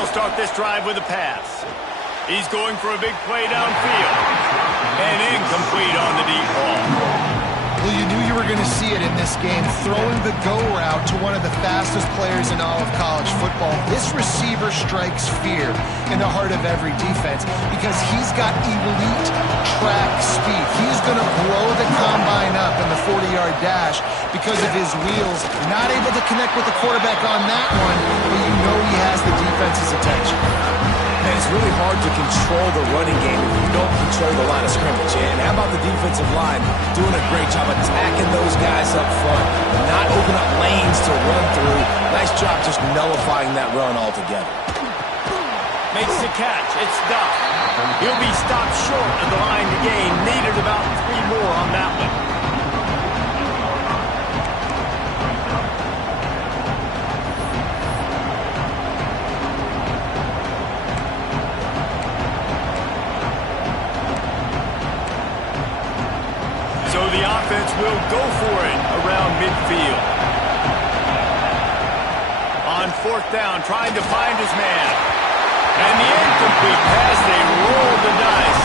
They'll start this drive with a pass. He's going for a big play downfield. And incomplete on the deep ball. Well, you knew you were going to see it in this game, throwing the go route to one of the fastest players in all of college football. This receiver strikes fear in the heart of every defense because he's got elite track speed. He's going to blow the combine up in the 40-yard dash because of his wheels. Not able to connect with the quarterback on that one, but you know he has the defense's attention. And it's really hard to control the running game if you don't control the line of scrimmage. And how about the defensive line doing a great job attacking those guys up front, not open up lanes to run through. Nice job just nullifying that run altogether. Makes the catch. It's Duck. He'll be stopped short of the line to gain. Needed about 3 more on that one. So the offense will go for it around midfield. On 4th down, trying to find his man. And the incomplete pass, they roll the dice.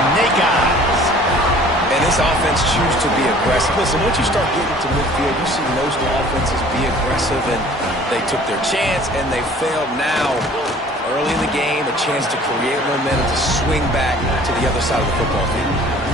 Snake eyes. And this offense choose to be aggressive. Listen, once you start getting to midfield, you see most offenses be aggressive, and they took their chance, and they failed now. Early in the game, a chance to create momentum, to swing back to the other side of the football field.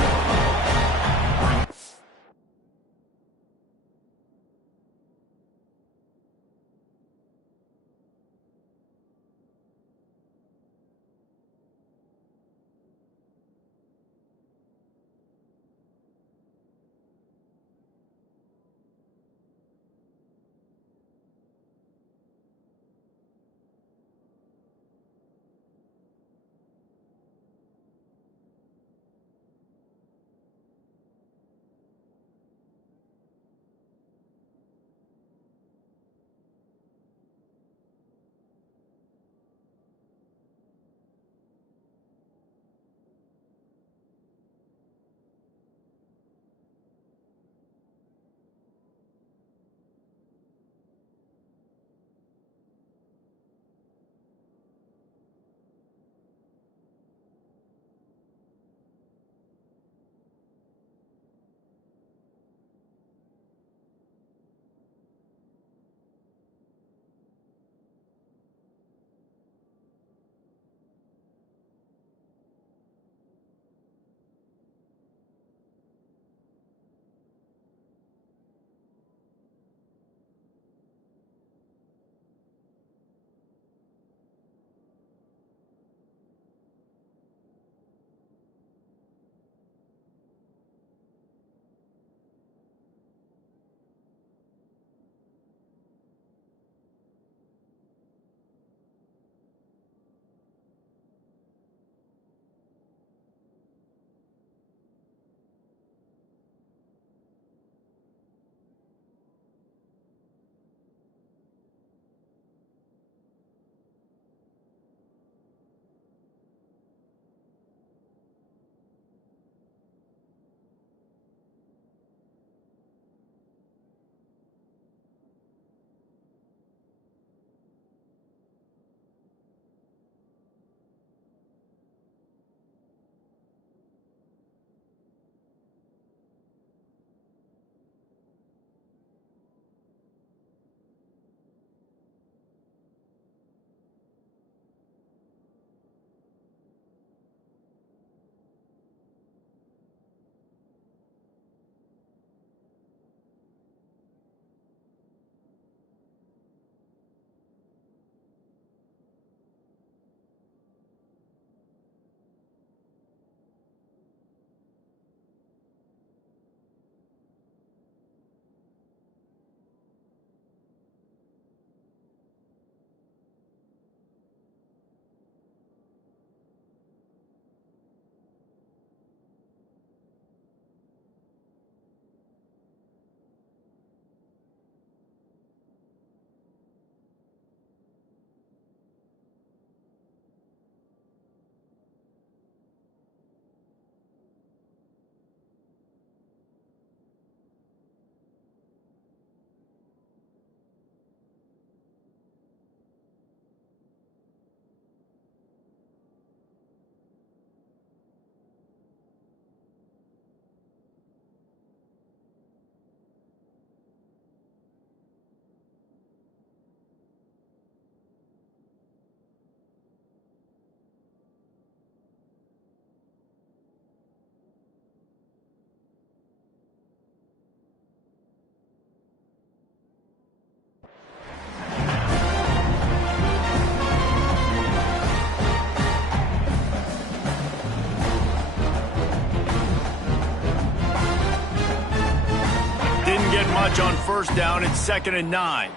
get much on first down. It's 2nd and 9.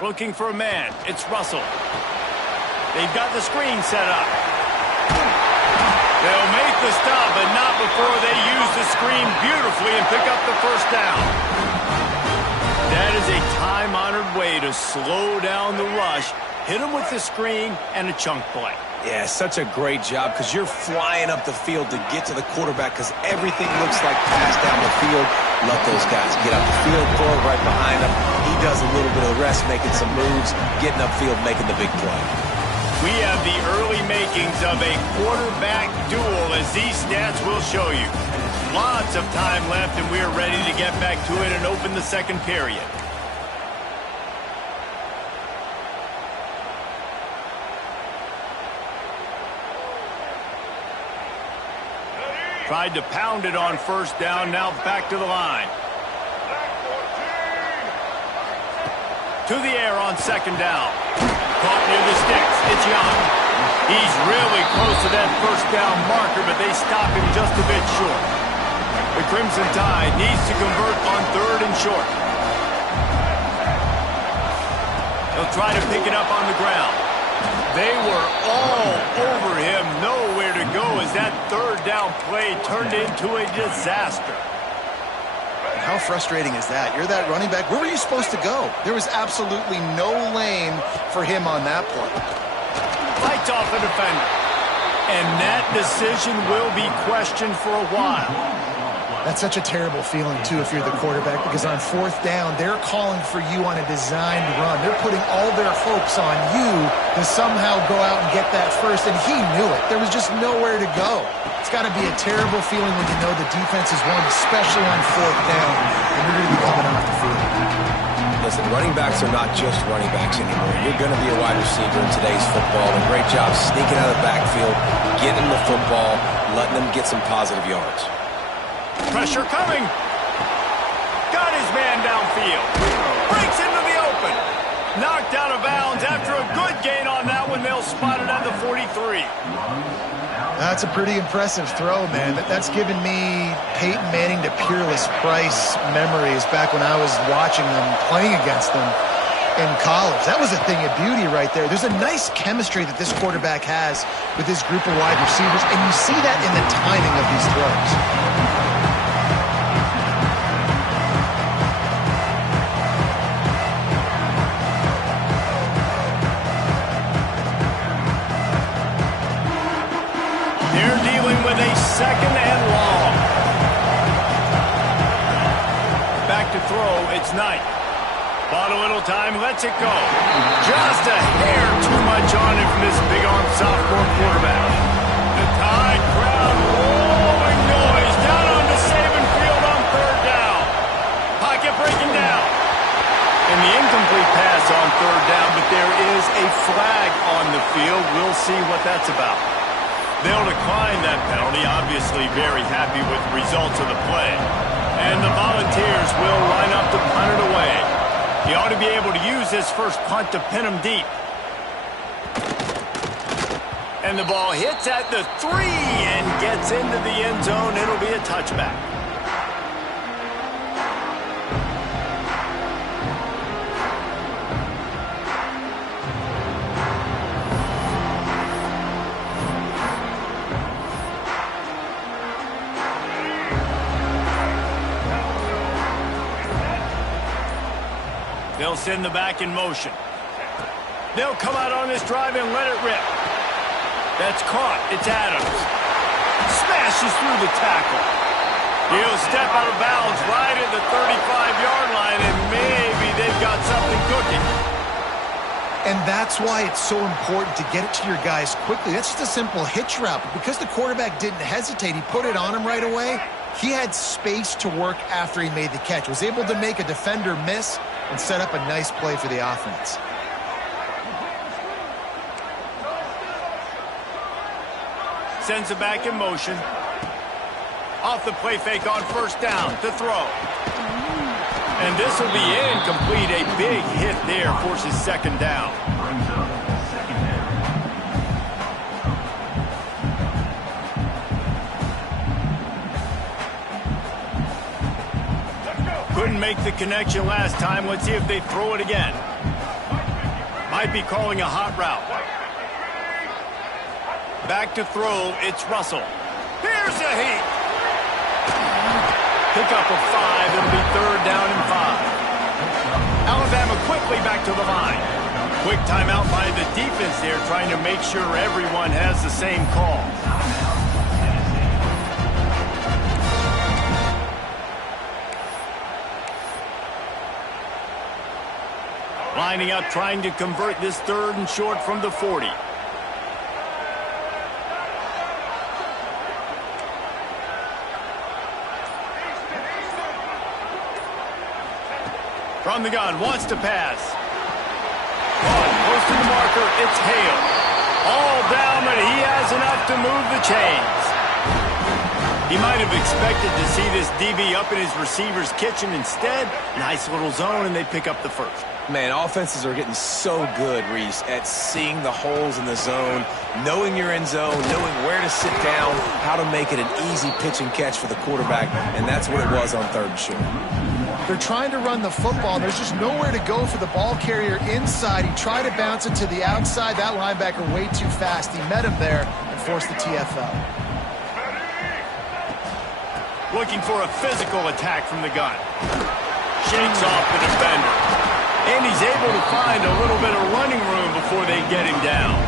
Looking for a man. It's Russell. They've got the screen set up. They'll make the stop, but not before they use the screen beautifully and pick up the first down. That is a time-honored way to slow down the rush, hit them with the screen, and a chunk play. Yeah, such a great job because you're flying up the field to get to the quarterback because everything looks like pass down the field. Let those guys get up the field, throw it right behind him. He does a little bit of the rest, making some moves, getting upfield, making the big play. We have the early makings of a quarterback duel, as these stats will show you. Lots of time left, and we are ready to get back to it and open the second period. Tried to pound it on first down, now back to the line. To the air on 2nd down. Caught near the sticks. It's Young. He's really close to that first down marker, but they stop him just a bit short. The Crimson Tide needs to convert on 3rd and short. They'll try to pick it up on the ground. They were all over him, nowhere to go as that 3rd down play turned into a disaster. How frustrating is that? You're that running back. Where were you supposed to go? There was absolutely no lane for him on that play. Fights off the defender. And that decision will be questioned for a while. That's such a terrible feeling, too, if you're the quarterback, because on 4th down, they're calling for you on a designed run. They're putting all their hopes on you to somehow go out and get that first, and he knew it. There was just nowhere to go. It's got to be a terrible feeling when you know the defense is won, especially on 4th down, and you're going to be coming off the field. Listen, running backs are not just running backs anymore. You're going to be a wide receiver in today's football. A great job sneaking out of the backfield, getting the football, letting them get some positive yards. Pressure coming. Got his man downfield. Breaks into the open. Knocked out of bounds after a good gain on that one. They'll spot it at the 43. That's a pretty impressive throw, man. That's given me Peyton Manning to Peerless Price memories back when I was watching them, playing against them in college. That was a thing of beauty right there. There's a nice chemistry that this quarterback has with his group of wide receivers, and you see that in the timing of these throws. With a 2nd and long. Back to throw, it's Knight. Bought a little time, lets it go. Just a hair too much on it from this big-arm sophomore quarterback. The Tide crowd rolling noise down onto Saban Field on 3rd down. Pocket breaking down. And the incomplete pass on 3rd down, but there is a flag on the field. We'll see what that's about. They'll decline that penalty, obviously very happy with the results of the play. And the Volunteers will line up to punt it away. He ought to be able to use his first punt to pin him deep. And the ball hits at the 3 and gets into the end zone. It'll be a touchback. They'll send the back in motion. They'll come out on this drive and let it rip. That's caught. It's Adams. Smashes through the tackle. He'll step out of bounds right at the 35-yard line, and maybe they've got something cooking. And that's why it's so important to get it to your guys quickly. That's just a simple hitch route. But because the quarterback didn't hesitate, he put it on him right away. He had space to work after he made the catch. Was able to make a defender miss and set up a nice play for the offense. Sends it back in motion. Off the play fake on first down to throw. And this will be incomplete. A big hit there forces 2nd down. Couldn't make the connection last time. Let's see if they throw it again. Might be calling a hot route. Back to throw, it's Russell. Here's a heat. Pick up a 5. It'll be 3rd down and 5. Alabama quickly back to the line. Quick timeout by the defense there, trying to make sure everyone has the same call. Lining up, trying to convert this 3rd and short from the 40. From the gun, wants to pass. Close to the marker, it's Hale. All down, but he has enough to move the chains. He might have expected to see this DB up in his receiver's kitchen. Instead, nice little zone, and they pick up the 1st. Man, offenses are getting so good, Reese, at seeing the holes in the zone, knowing your end zone, knowing where to sit down, how to make it an easy pitch and catch for the quarterback, and that's what it was on 3rd and short. They're trying to run the football. There's just nowhere to go for the ball carrier inside. He tried to bounce it to the outside. That linebacker way too fast. He met him there and forced the TFL. Looking for a physical attack from the gun. Shakes off the defender. And he's able to find a little bit of running room before they get him down.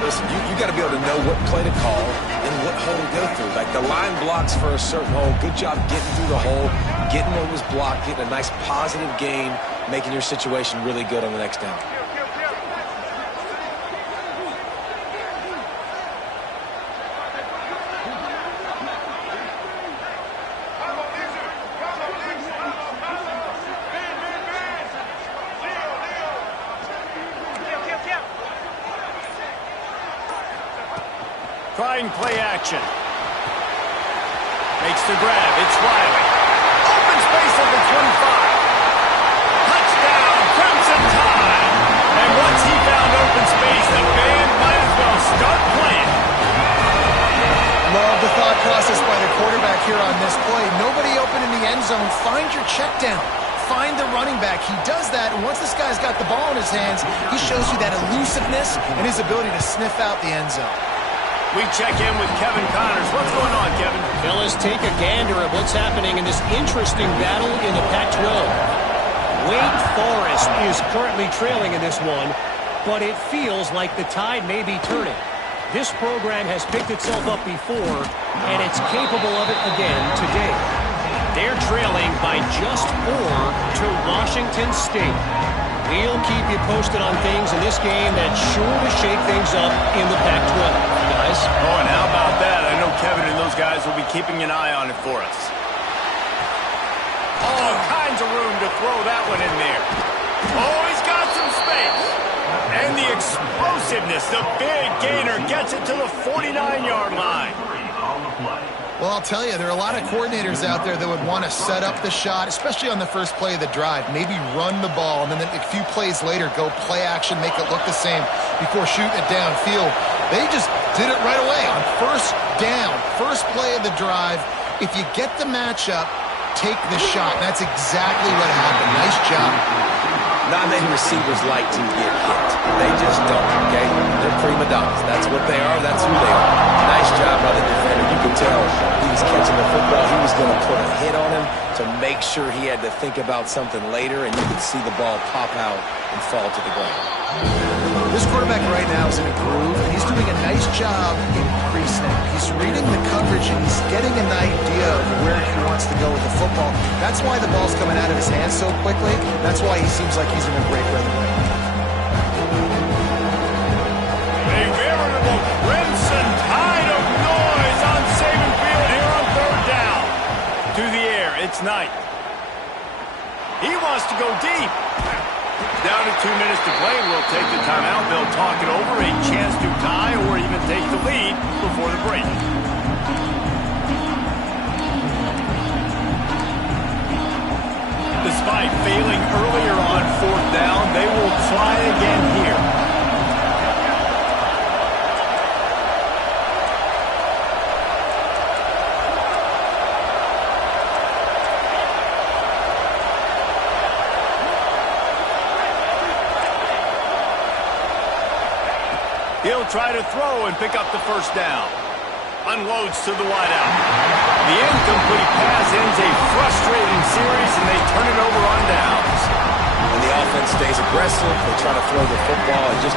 Listen, you got to be able to know what play to call and what hole to go through. Like the line blocks for a certain hole. Good job getting through the hole, getting what was blocked, getting a nice positive gain, making your situation really good on the next down. Trying play action. Makes the grab. It's Riley. Open space at the 25. Touchdown, Crimson Tide. And once he found open space, the band might as well start playing. Love the thought process by the quarterback here on this play. Nobody open in the end zone. Find your check down. Find the running back. He does that, and once this guy's got the ball in his hands, he shows you that elusiveness and his ability to sniff out the end zone. We check in with Kevin Connors. What's going on, Kevin? Fellas, take a gander at what's happening in this interesting battle in the Pac-12. Wake Forest is currently trailing in this one, but it feels like the tide may be turning. This program has picked itself up before, and it's capable of it again today. They're trailing by just 4 to Washington State. We'll keep you posted on things in this game that's sure to shake things up in the Pac-12. Guys? Oh, and how about that? I know Kevin and those guys will be keeping an eye on it for us. All kinds of room to throw that one in there. Oh, he's got some space. And the explosiveness, the big gainer gets it to the 49-yard line. Well, I'll tell you, there are a lot of coordinators out there that would want to set up the shot, especially on the first play of the drive. Maybe run the ball, and then a few plays later, go play action, make it look the same before shooting it downfield. They just did it right away on first down, first play of the drive. If you get the matchup, take the shot. And that's exactly what happened. Nice job. Not many receivers like to get hit. They just don't, okay? They're prima donnas. That's what they are. That's who they are. Nice job by the defender. You could tell he was catching the football. He was going to put a hit on him to make sure he had to think about something later, and you could see the ball pop out and fall to the ground. This quarterback right now is in a groove, and he's doing a nice job in pre-snap. He's reading the coverage, and he's getting an idea of where he wants to go with the football. That's why the ball's coming out of his hands so quickly. That's why he seems like he's in a great rhythm right now. A veritable crimson tide of noise on Saban Field here on 3rd down. To the air, it's Knight. He wants to go deep. Down to 2 minutes to play. We'll take the timeout. They'll talk it over. A chance to tie or even take the lead before the break. Despite failing earlier on 4th down, they will try again here. He'll try to throw and pick up the first down. Unloads to the wideout. The incomplete pass ends a frustrating series, and they turn it over on downs. And the offense stays aggressive. They try to throw the football and just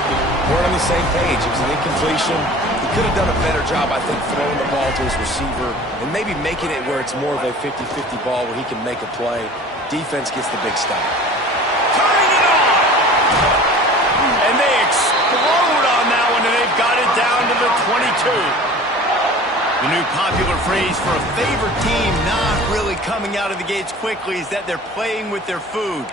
weren't on the same page. It was an incompletion. He could have done a better job, I think, throwing the ball to his receiver and maybe making it where it's more of a 50-50 ball where he can make a play. Defense gets the big stop. Turning it on! And they explode on that one, and they've got it down to the 22. The new popular phrase for a favorite team not really coming out of the gates quickly is that they're playing with their food.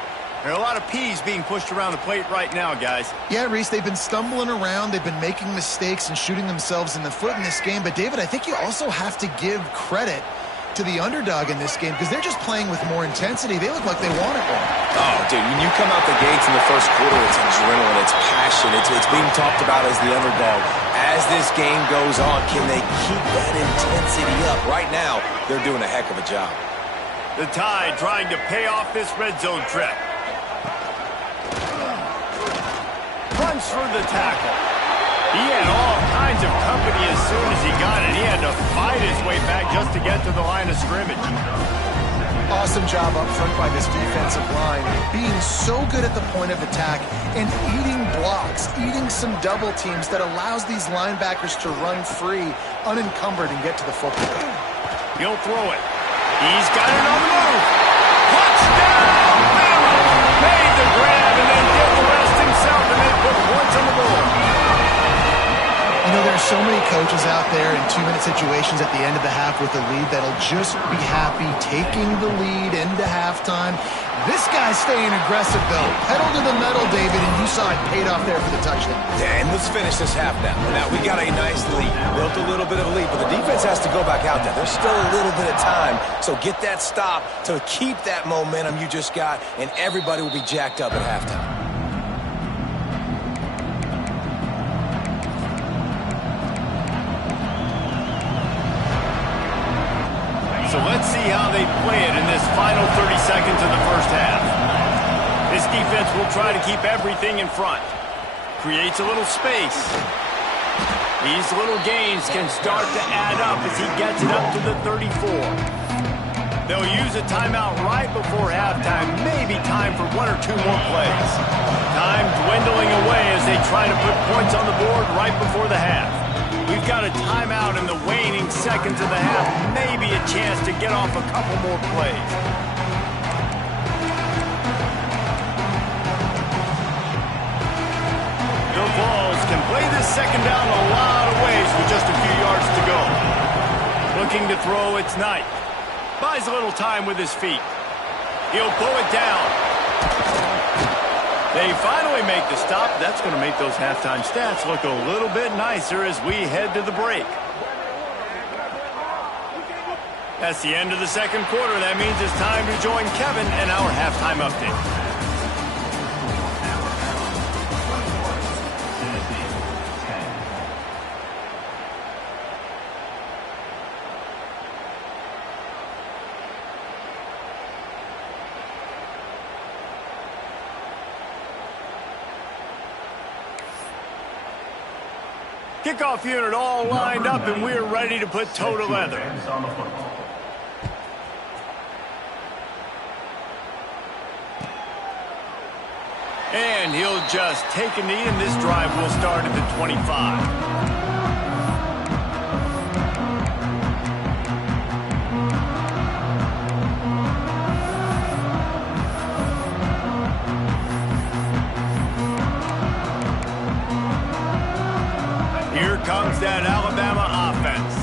There are a lot of peas being pushed around the plate right now, guys. Yeah, Reese, they've been stumbling around. They've been making mistakes and shooting themselves in the foot in this game. But, David, I think you also have to give credit to the underdog in this game because they're just playing with more intensity. They look like they want it more. Oh, dude, when you come out the gates in the first quarter, it's adrenaline, it's passion, it's being talked about as the underdog. As this game goes on, can they keep that intensity up? Right now, they're doing a heck of a job. The Tide trying to pay off this red zone trip. Runs for the tackle. He had all kinds of company as soon as he got it. He had to fight his way back just to get to the line of scrimmage. Awesome job up front by this defensive line, being so good at the point of attack and eating blocks, eating some double teams that allows these linebackers to run free, unencumbered, and get to the football. He'll throw it. He's got it on the move. Touchdown! Bama made the grab and then did the rest himself and then put points on the board. You know, there are so many coaches out there in two-minute situations at the end of the half with a lead that'll just be happy taking the lead into halftime. This guy's staying aggressive, though. Pedal to the metal, David, and you saw it paid off there for the touchdown. And let's finish this half now. Now, we got a nice lead. Built a little bit of a lead, but the defense has to go back out there. There's still a little bit of time, so get that stop to keep that momentum you just got, and everybody will be jacked up at halftime. So let's see how they play it in this final 30 seconds of the first half. This defense will try to keep everything in front. Creates a little space. These little gains can start to add up as he gets it up to the 34. They'll use a timeout right before halftime. Maybe time for one or two more plays. Time dwindling away as they try to put points on the board right before the half. We've got a timeout in the waning seconds of the half. Maybe a chance to get off a couple more plays. The Vols can play this second down a lot of ways with just a few yards to go. Looking to throw, it's Knight. Buys a little time with his feet. He'll pull it down. They finally make the stop. That's going to make those halftime stats look a little bit nicer as we head to the break. That's the end of the second quarter. That means it's time to join Kevin and our halftime update. Kickoff unit all lined up, and we're ready to put toe to leather. And he'll just take a knee, and this drive will start at the 25. Here comes that Alabama offense.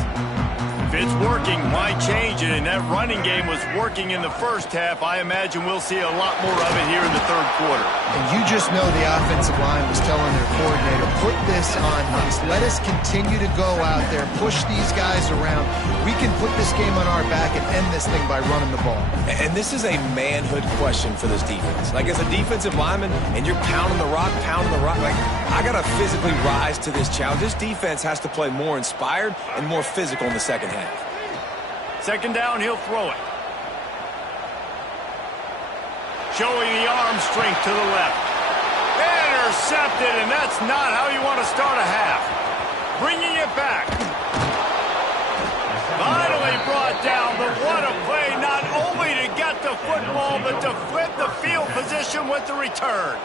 If it's working, why change it? And that running game was working in the first half. I imagine we'll see a lot more of it here in the third quarter. And you just know the offensive line was telling their coordinator, put this on us. Let us continue to go out there, push these guys around. We can put this game on our back and end this thing by running the ball. And this is a manhood question for this defense. Like, as a defensive lineman, and you're pounding the rock, like, I got to physically rise to this challenge. This defense has to play more inspired and more physical in the second half. Second down, he'll throw it. Showing the arm strength to the left. Intercepted, and that's not how you want to start a half. Bringing it back. Finally brought down, but what a play, not only to get the football, but to flip the field position with the return.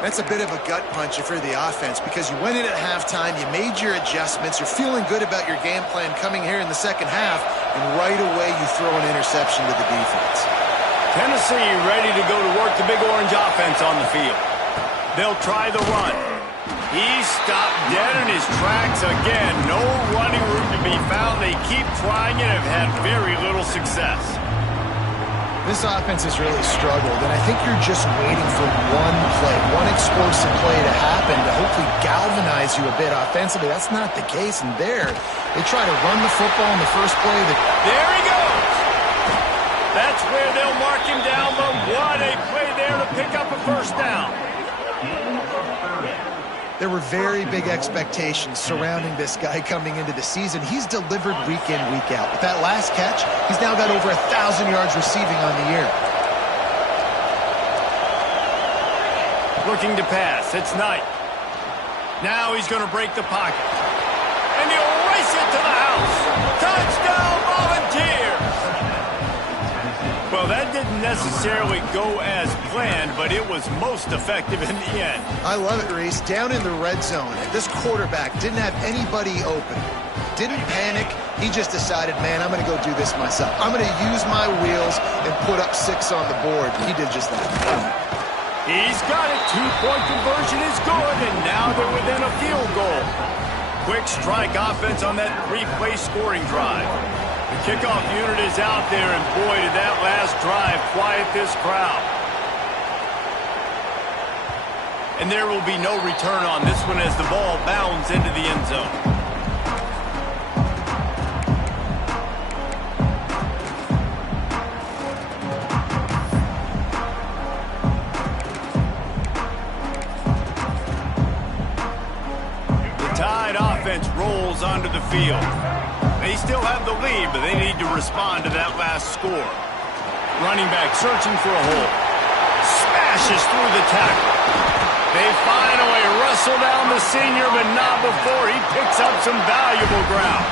That's a bit of a gut puncher for the offense because you went in at halftime, you made your adjustments, you're feeling good about your game plan coming here in the second half, and right away you throw an interception to the defense. Tennessee ready to go to work the Big Orange offense on the field. They'll try the run. He stopped dead in his tracks again. No running room to be found. They keep trying it and have had very little success. This offense has really struggled, and I think you're just waiting for one play, one explosive play to happen to hopefully galvanize you a bit offensively. That's not the case, and there, they try to run the football in the first play. There he goes! That's where they'll mark him down, but what a play there to pick up a first down. There were very big expectations surrounding this guy coming into the season. He's delivered week in, week out. With that last catch, he's now got over 1,000 yards receiving on the year. Looking to pass. It's Knight. Now he's going to break the pocket. And he'll race it to the house. Touchdown, Volunteers! Well, that didn't necessarily go as planned, but it was most effective in the end. I love it, Reese. Down in the red zone, this quarterback didn't have anybody open. Didn't panic. He just decided, man, I'm going to go do this myself. I'm going to use my wheels and put up 6 on the board. He did just that. He's got it. 2-point conversion is good, and now they're within a field goal. Quick strike offense on that 3-play scoring drive. The kickoff unit is out there, and boy, did that last drive quiet this crowd. And there will be no return on this one as the ball bounds into the end zone. The Tide offense rolls onto the field. They still have the lead, but they need to respond to that last score. Running back searching for a hole. Smashes through the tackle. They finally wrestle down the senior, but not before he picks up some valuable ground.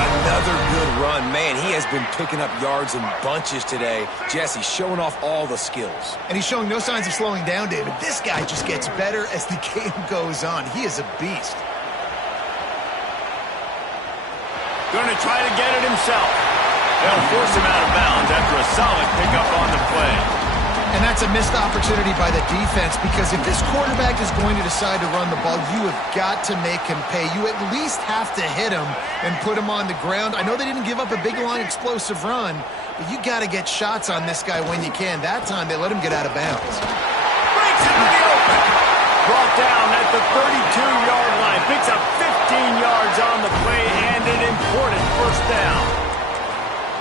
Another good run. Man, he has been picking up yards in bunches today. Jesse showing off all the skills. And he's showing no signs of slowing down, David. This guy just gets better as the game goes on. He is a beast. Going to try to get it himself. They'll force him out of bounds after a solid pickup on the play. And that's a missed opportunity by the defense because if this quarterback is going to decide to run the ball, you have got to make him pay. You at least have to hit him and put him on the ground. I know they didn't give up a big, long, explosive run, but you got to get shots on this guy when you can. That time, they let him get out of bounds. Breaks into the open. Brought down at the 32-yard line. Picks up 15 yards on the play and an important first down.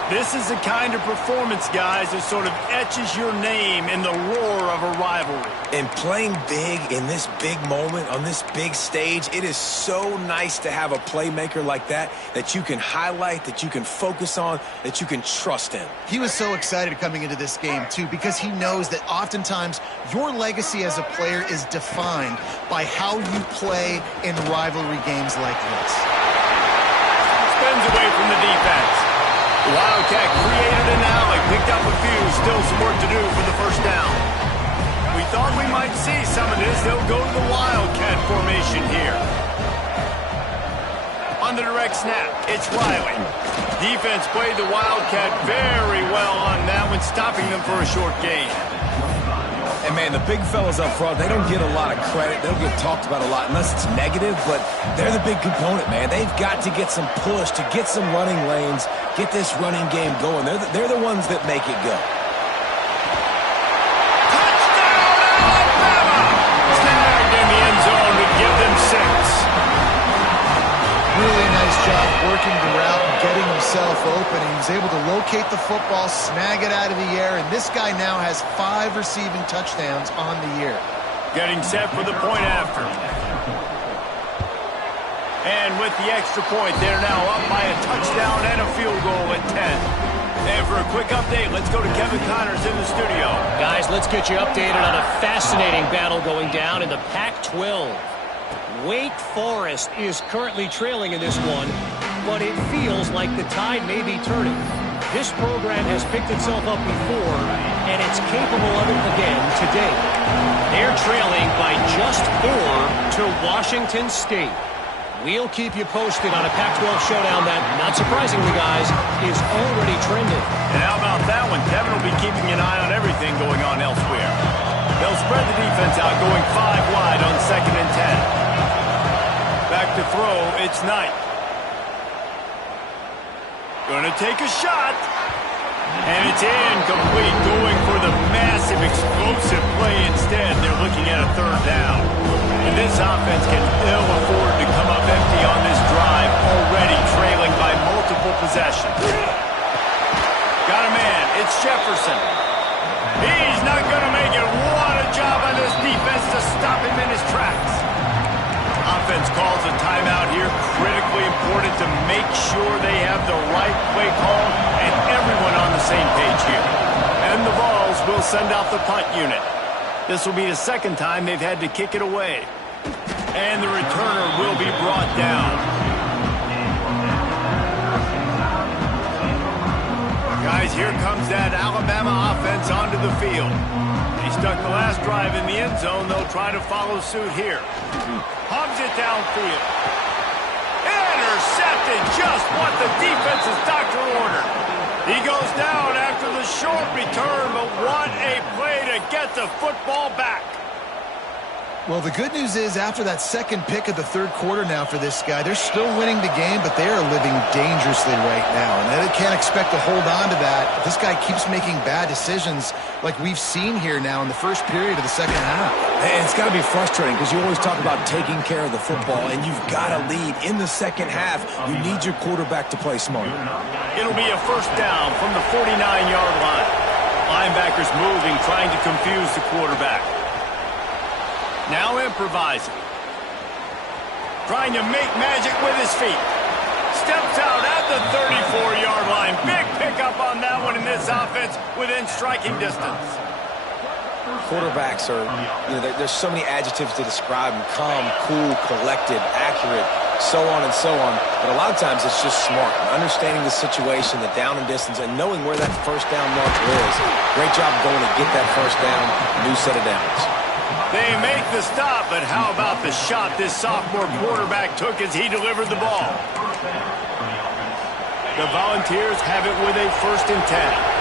This is the kind of performance, guys, that sort of etches your name in the roar of a rivalry. And playing big in this big moment, on this big stage, it is so nice to have a playmaker like that you can highlight, that you can focus on, that you can trust in. He was so excited coming into this game, too, because he knows that oftentimes your legacy as a player is defined by how you play in rivalry games like this. Spins away from the defense. The Wildcat created an alley, picked up a few, still some work to do for the first down. We thought we might see some of this. They'll go to the Wildcat formation here. On the direct snap, it's Riley. Defense played the Wildcat very well on that one, stopping them for a short gain. And, man, the big fellas up front, they don't get a lot of credit. They don't get talked about a lot unless it's negative, but they're the big component, man. They've got to get some push, to get some running lanes, get this running game going. They're the ones that make it go. Touchdown, Alabama! Snagged in the end zone to give them 6. Really nice job working the route and getting himself open. He was able to locate the football, snag it out of the air, and this guy now has 5 receiving touchdowns on the year. Getting set for the point after. And with the extra point, they're now up by a touchdown and a field goal at 10. And for a quick update, let's go to Kevin Connors in the studio. Guys, let's get you updated on a fascinating battle going down in the Pac-12. Wake Forest is currently trailing in this one, but it feels like the tide may be turning. This program has picked itself up before, and it's capable of it again today. They're trailing by just 4 to Washington State. We'll keep you posted on a Pac-12 showdown that, not surprisingly, guys, is already trending. And how about that one? Kevin will be keeping an eye on everything going on elsewhere. They'll spread the defense out, going 5 wide on 2nd and 10. Back to throw, it's Knight. Gonna take a shot. And it's incomplete, going for the massive explosive play instead. They're looking at a 3rd down. And this offense can ill afford to come up empty on this drive, already trailing by multiple possessions. Got a man, it's Jefferson. He's not gonna make it. What a job on this defense to stop him in his tracks. Offense calls a timeout here. Critically important to make sure they have the right play call and everyone on the same page here. And the Vols will send out the punt unit. This will be the 2nd time they've had to kick it away. And the returner will be brought down. Guys, here comes that Alabama offense onto the field. He stuck the last drive in the end zone. They'll try to follow suit here. Hubs it downfield. Intercepted, just what the defense's doctor ordered. He goes down after the short return, but what a play to get the football back. Well, the good news is after that 2nd pick of the 3rd quarter now for this guy, they're still winning the game, but they are living dangerously right now. And they can't expect to hold on to that. This guy keeps making bad decisions like we've seen here now in the first period of the 2nd half. And it's got to be frustrating because you always talk about taking care of the football, and you've got to lead in the 2nd half. You need your quarterback to play smart. It'll be a 1st down from the 49-yard line. Linebackers moving, trying to confuse the quarterback. Now improvising. Trying to make magic with his feet. Steps out at the 34-yard line. Big pickup on that one in this offense within striking distance. Quarterbacks are, there's so many adjectives to describe them. Calm, cool, collected, accurate, so on and so on. But a lot of times it's just smart. Understanding the situation, the down and distance, and knowing where that 1st down marker is. Great job going to get that 1st down, new set of downs. They make the stop, but how about the shot this sophomore quarterback took as he delivered the ball? The Volunteers have it with a 1st and 10.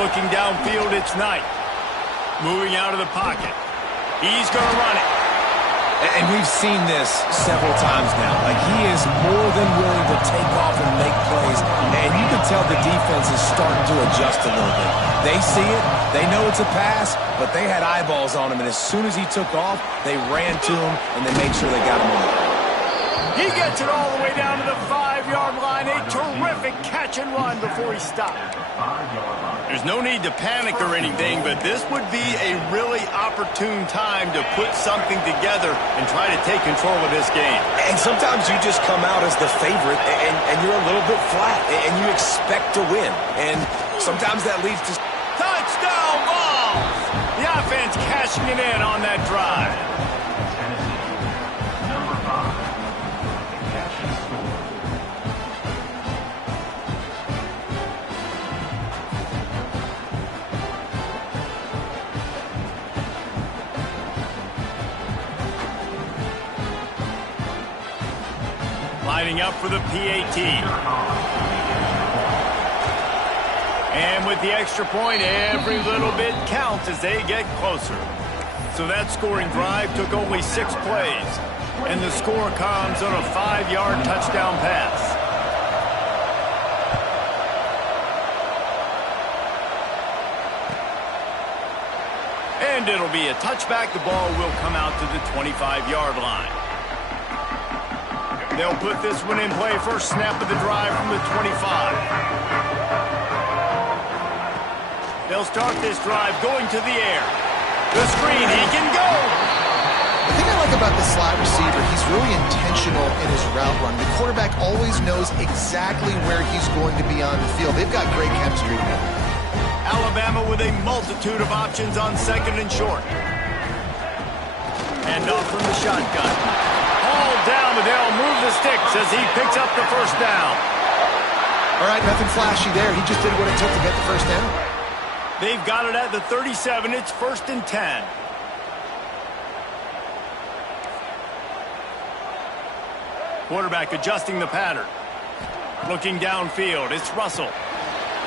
Looking downfield, it's Knight. Moving out of the pocket. He's going to run it. And we've seen this several times now. Like, he is more than willing to take off and make plays. And you can tell the defense is starting to adjust a little bit. They see it. They know it's a pass, but they had eyeballs on him. And as soon as he took off, they ran to him, and they made sure they got him on the. He gets it all the way down to the 5-yard line. A terrific catch and run before he stopped. There's no need to panic or anything, but this would be a really opportune time to put something together and try to take control of this game. And sometimes you just come out as the favorite, and you're a little bit flat, and you expect to win. And sometimes that leads to... Touchdown Vols! The offense cashing it in on that drive. Lining up for the PAT. And with the extra point, every little bit counts as they get closer. So that scoring drive took only 6 plays. And the score comes on a 5-yard touchdown pass. And it'll be a touchback. The ball will come out to the 25-yard line. They'll put this one in play. First snap of the drive from the 25. They'll start this drive going to the air. The screen, he can go. I thing I like about the slot receiver, he's really intentional in his route run. The quarterback always knows exactly where he's going to be on the field. They've got great chemistry together. Alabama with a multitude of options on second and short. And off from the shotgun. All down, but they'll move the sticks as he picks up the first down. All right, nothing flashy there. He just did what it took to get the first down. They've got it at the 37. It's 1st and 10. Quarterback adjusting the pattern. Looking downfield, it's Russell.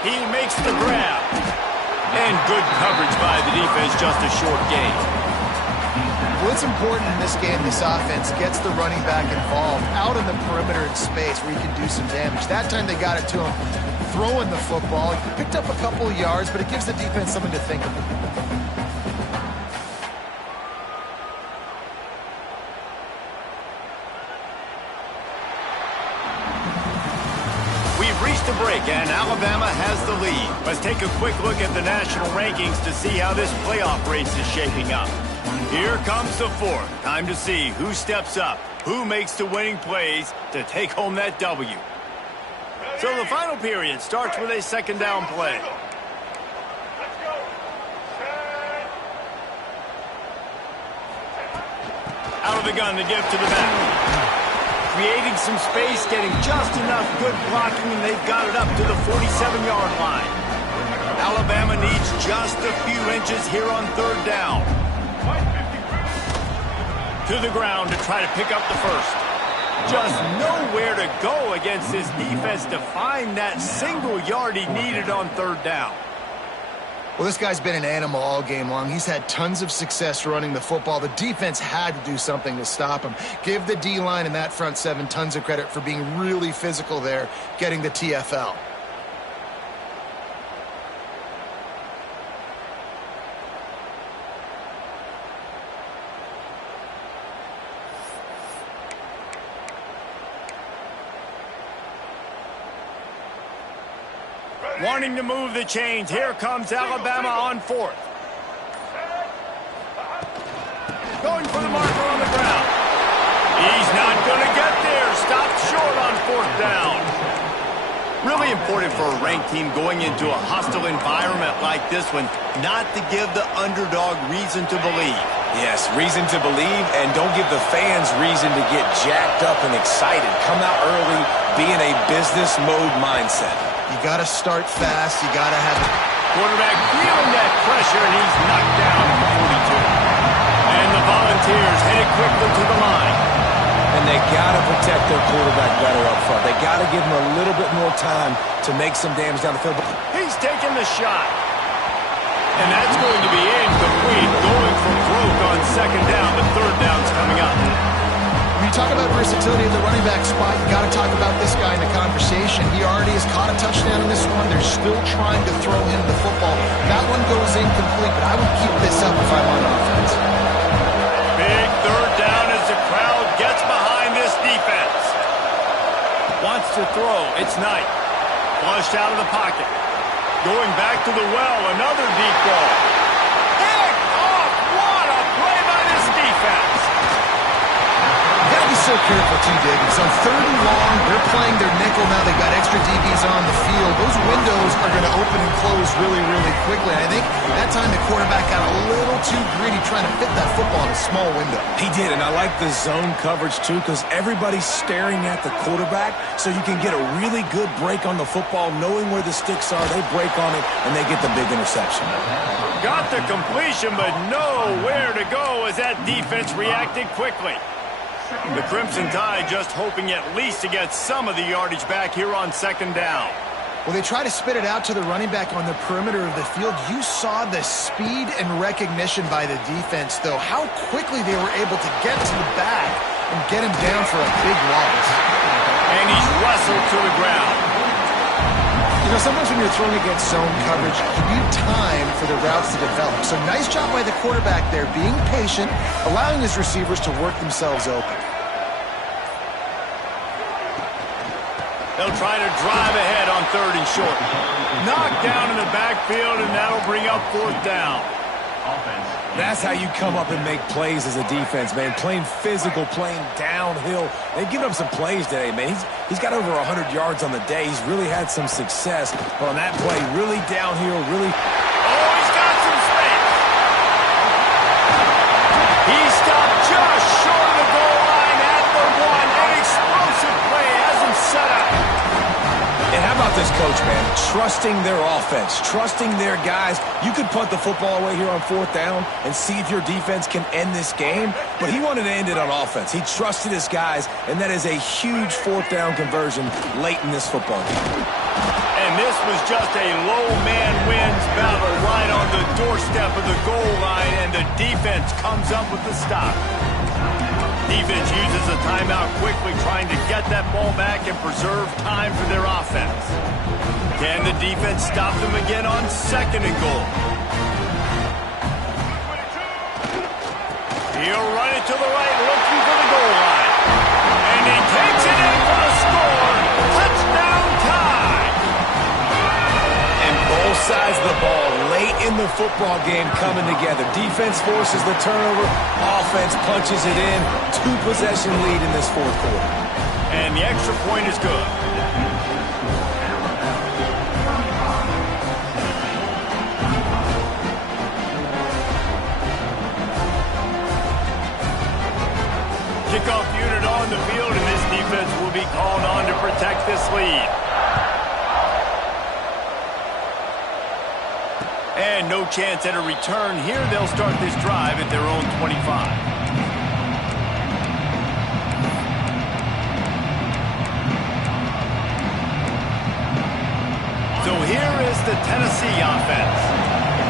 He makes the grab. And good coverage by the defense, just a short gain. What's important in this game, this offense gets the running back involved out in the perimeter in space where he can do some damage. That time they got it to him throwing the football. He picked up a couple of yards, but it gives the defense something to think about. We've reached a break, and Alabama has the lead. Let's take a quick look at the national rankings to see how this playoff race is shaping up. Here comes the fourth. Time to see who steps up, who makes the winning plays to take home that W. So the final period starts with a second down play. Out of the gun, the give to the back. Creating some space, getting just enough good blocking, and they've got it up to the 47-yard line. Alabama needs just a few inches here on third down. To the ground to try to pick up the first. Just nowhere to go against this defense to find that single yard he needed on third down. Well, this guy's been an animal all game long. He's had tons of success running the football. The defense had to do something to stop him. Give the D-line and that front seven tons of credit for being really physical there, getting the TFL. Wanting to move the chains. Here comes Alabama on fourth. Going for the marker on the ground. He's not going to get there. Stopped short on fourth down. Really important for a ranked team going into a hostile environment like this one, not to give the underdog reason to believe. Yes, reason to believe, and don't give the fans reason to get jacked up and excited. Come out early, be in a business mode mindset. You got to start fast. You got to have it. Quarterback feeling that pressure, and he's knocked down at the 42. And the Volunteers headed quickly to the line. And they got to protect their quarterback better up front. They got to give him a little bit more time to make some damage down the field. He's taking the shot. And that's going to be incomplete. Going for broke on second down. The third down's coming up. When you talk about versatility at the running back spot, you got to talk about this guy in the conversation. He already has caught a touchdown in this one. They're still trying to throw him the football. That one goes incomplete, but I would keep this up if I'm on offense. Big third down as the crowd gets behind this defense. Wants to throw. It's Knight. Flushed out of the pocket. Going back to the well. Another deep ball. Pick off. What a play by this defense. So careful too, David. So third and long, they're playing their nickel now. They've got extra DBs on the field. Those windows are going to open and close really, really quickly. And I think that time the quarterback got a little too greedy trying to fit that football in a small window. He did, and I like the zone coverage too because everybody's staring at the quarterback so you can get a really good break on the football, knowing where the sticks are. They break on it, and they get the big interception. Got the completion, but nowhere to go as that defense reacted quickly. The Crimson Tide just hoping at least to get some of the yardage back here on second down. Well, they try to spit it out to the running back on the perimeter of the field. You saw the speed and recognition by the defense, though. How quickly they were able to get to the back and get him down for a big loss. And he's wrestled to the ground. You know, sometimes when you're throwing against zone coverage, you need time for the routes to develop. So nice job by the quarterback there, being patient, allowing his receivers to work themselves open. They'll try to drive ahead on third and short. Knocked down in the backfield, and that'll bring up fourth down. That's how you come up and make plays as a defense, man. Playing physical, playing downhill. They've given up some plays today, man. He's got over 100 yards on the day. He's really had some success. But on that play, really downhill, really... Oh, he's got some space. He stopped just short of the goal line at the one. An explosive play has him set up. And how about this coach, man? Trusting their offense, trusting their guys. You could punt the football away here on 4th down and see if your defense can end this game, but he wanted to end it on offense. He trusted his guys, and that is a huge 4th down conversion late in this football game. And this was just a low man wins battle right on the doorstep of the goal line, and the defense comes up with the stop. Defense uses a timeout quickly, trying to get that ball back and preserve time for their offense. Can the defense stop them again on 2nd and goal? He'll run it to the right, looking for the goal line. And he takes it in for the score. Touchdown tie. And both sides of the ball late in the football game coming together. Defense forces the turnover. Offense punches it in. 2-possession lead in this 4th quarter. And the extra point is good. Kickoff unit on the field, and this defense will be called on to protect this lead. And no chance at a return here. They'll start this drive at their own 25. So here is the Tennessee offense.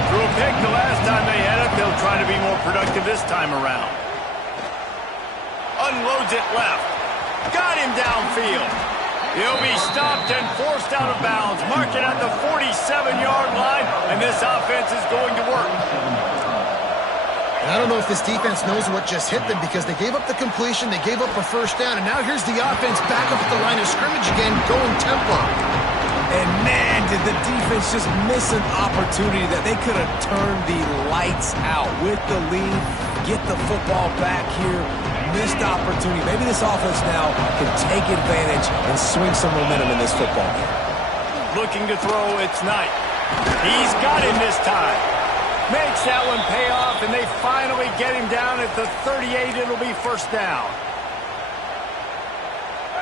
Threw a pick the last time they had it. They'll try to be more productive this time around. Unloads it left. Got him downfield. He'll be stopped and forced out of bounds. Marking at the 47-yard line, and this offense is going to work. And I don't know if this defense knows what just hit them, because they gave up the completion, they gave up a 1st down, and now here's the offense back up at the line of scrimmage again, going tempo. And man, did the defense just miss an opportunity that they could have turned the lights out with the lead, get the football back here. Missed opportunity. Maybe this offense now can take advantage and swing some momentum in this football game. Looking to throw, it's Knight. He's got him this time. Makes that one pay off, and they finally get him down at the 38. It'll be 1st down.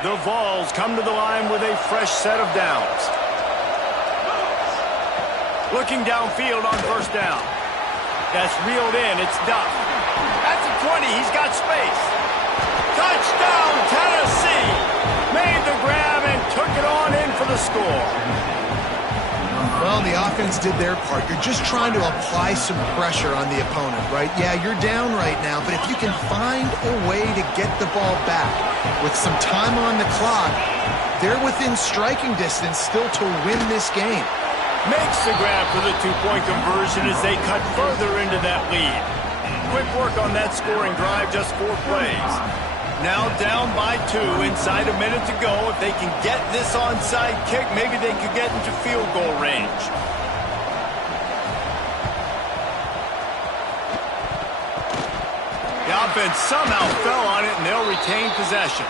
The Vols come to the line with a fresh set of downs. Looking downfield on 1st down. That's reeled in. It's Duff. At the 20, he's got space. Touchdown, Tennessee! Made the grab and took it on in for the score. Well, the offense did their part. You're just trying to apply some pressure on the opponent, right? Yeah, you're down right now, but if you can find a way to get the ball back with some time on the clock, they're within striking distance still to win this game. Makes the grab for the 2-point conversion as they cut further into that lead. Quick work on that scoring drive, just 4 plays. Now down by 2, inside a minute to go. If they can get this onside kick, maybe they could get into field goal range. The offense somehow fell on it, and they'll retain possession.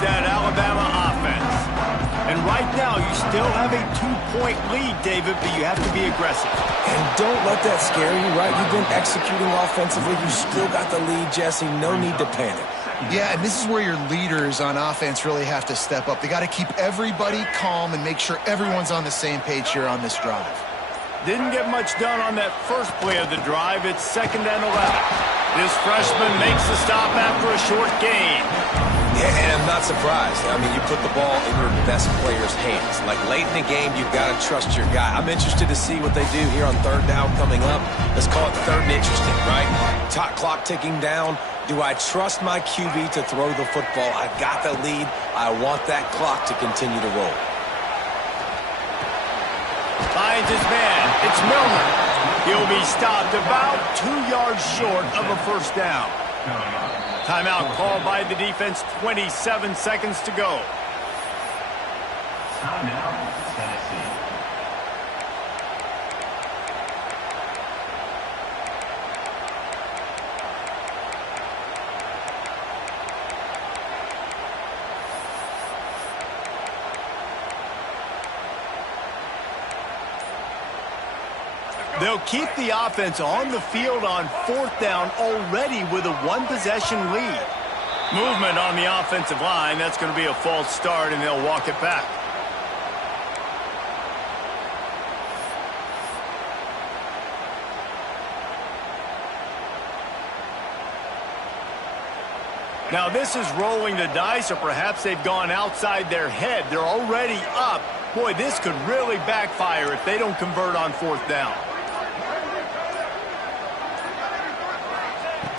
That Alabama offense. And right now, you still have a 2-point lead, David, but you have to be aggressive. And don't let that scare you, right? You've been executing offensively. You still got the lead, Jesse. No need to panic. Yeah, and this is where your leaders on offense really have to step up. They got to keep everybody calm and make sure everyone's on the same page here on this drive. Didn't get much done on that first play of the drive. It's 2nd and 11. This freshman makes the stop after a short gain. Yeah, and I'm not surprised. I mean, you put the ball in your best player's hands. Like, late in the game, you've got to trust your guy. I'm interested to see what they do here on 3rd down coming up. Let's call it 3rd and interesting, right? Top clock ticking down. Do I trust my QB to throw the football? I got the lead. I want that clock to continue to roll. finds his man. It's Milner. He'll be stopped about 2 yards short of a first down. Timeout called by the defense, 27 seconds to go. Timeout, Tennessee. They'll keep the offense on the field on fourth down already with a one-possession lead. Movement on the offensive line. That's going to be a false start, and they'll walk it back. Now, this is rolling the dice, or perhaps they've gone outside their head. They're already up. Boy, this could really backfire if they don't convert on fourth down.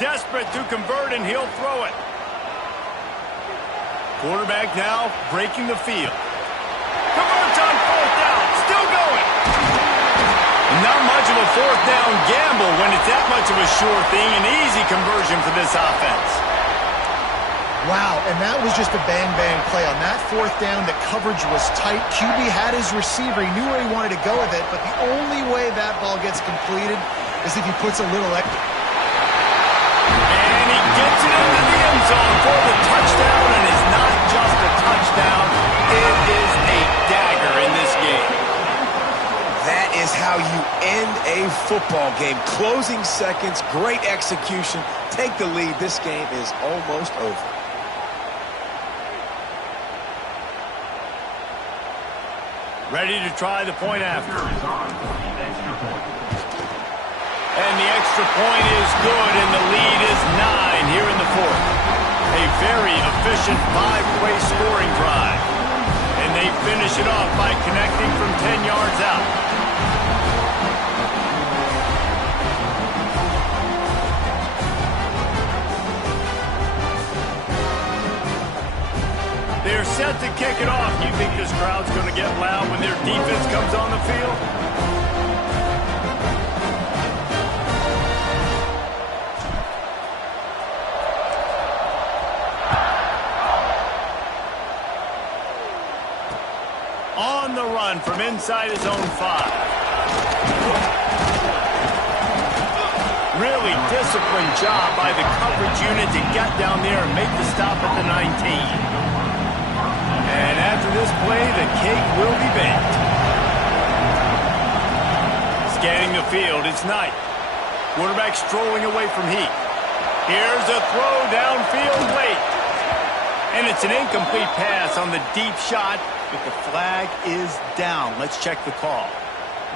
Desperate to convert, and he'll throw it. Quarterback now breaking the field. Converts on fourth down. Still going. Not much of a fourth down gamble when it's that much of a sure thing. An easy conversion for this offense. Wow, and that was just a bang-bang play. On that fourth down, the coverage was tight. QB had his receiver. He knew where he wanted to go with it, but the only way that ball gets completed is if he puts a little extra. And he gets it into the end zone for the touchdown, and it's not just a touchdown. It is a dagger in this game. That is how you end a football game. Closing seconds, great execution. Take the lead. This game is almost over. Ready to try the point after. And the extra point is good, and the lead is 9 here in the fourth. A very efficient 5-play scoring drive. And they finish it off by connecting from 10 yards out. They're set to kick it off. You think this crowd's going to get loud when their defense comes on the field? On the run from inside his own 5. Really disciplined job by the coverage unit to get down there and make the stop at the 19. And after this play, the cake will be baked. Scanning the field, it's Knight. Quarterback strolling away from Heath. Here's a throw downfield late. And it's an incomplete pass on the deep shot, but the flag is down. Let's check the call.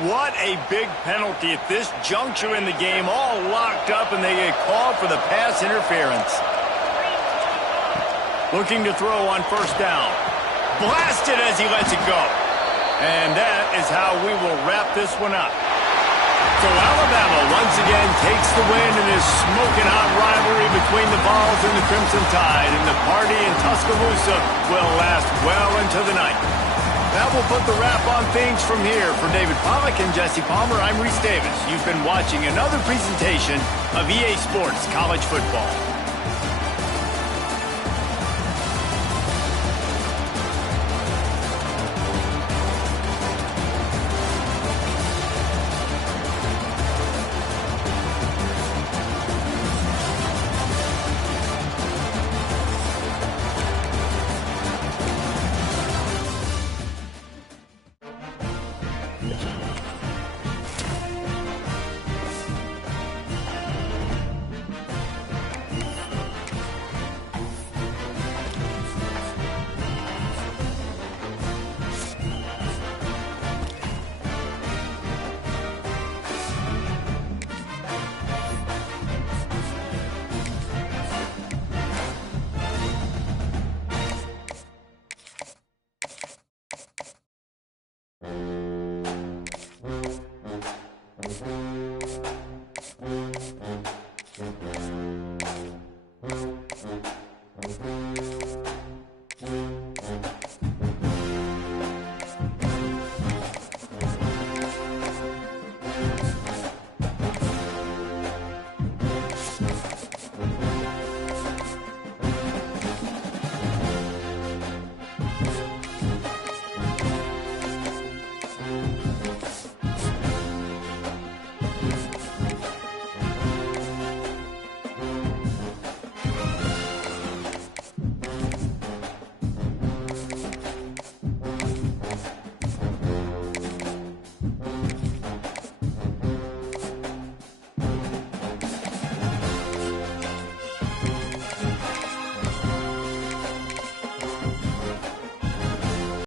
What a big penalty at this juncture in the game. All locked up, and they get called for the pass interference. Looking to throw on first down. Blasted as he lets it go. And that is how we will wrap this one up. So Alabama once again takes the win in this smoking hot rivalry between the Vols and the Crimson Tide. And the party in Tuscaloosa will last well into the night. That will put the wrap on things from here. For David Pollack and Jesse Palmer, I'm Reese Davis. You've been watching another presentation of EA Sports College Football. it.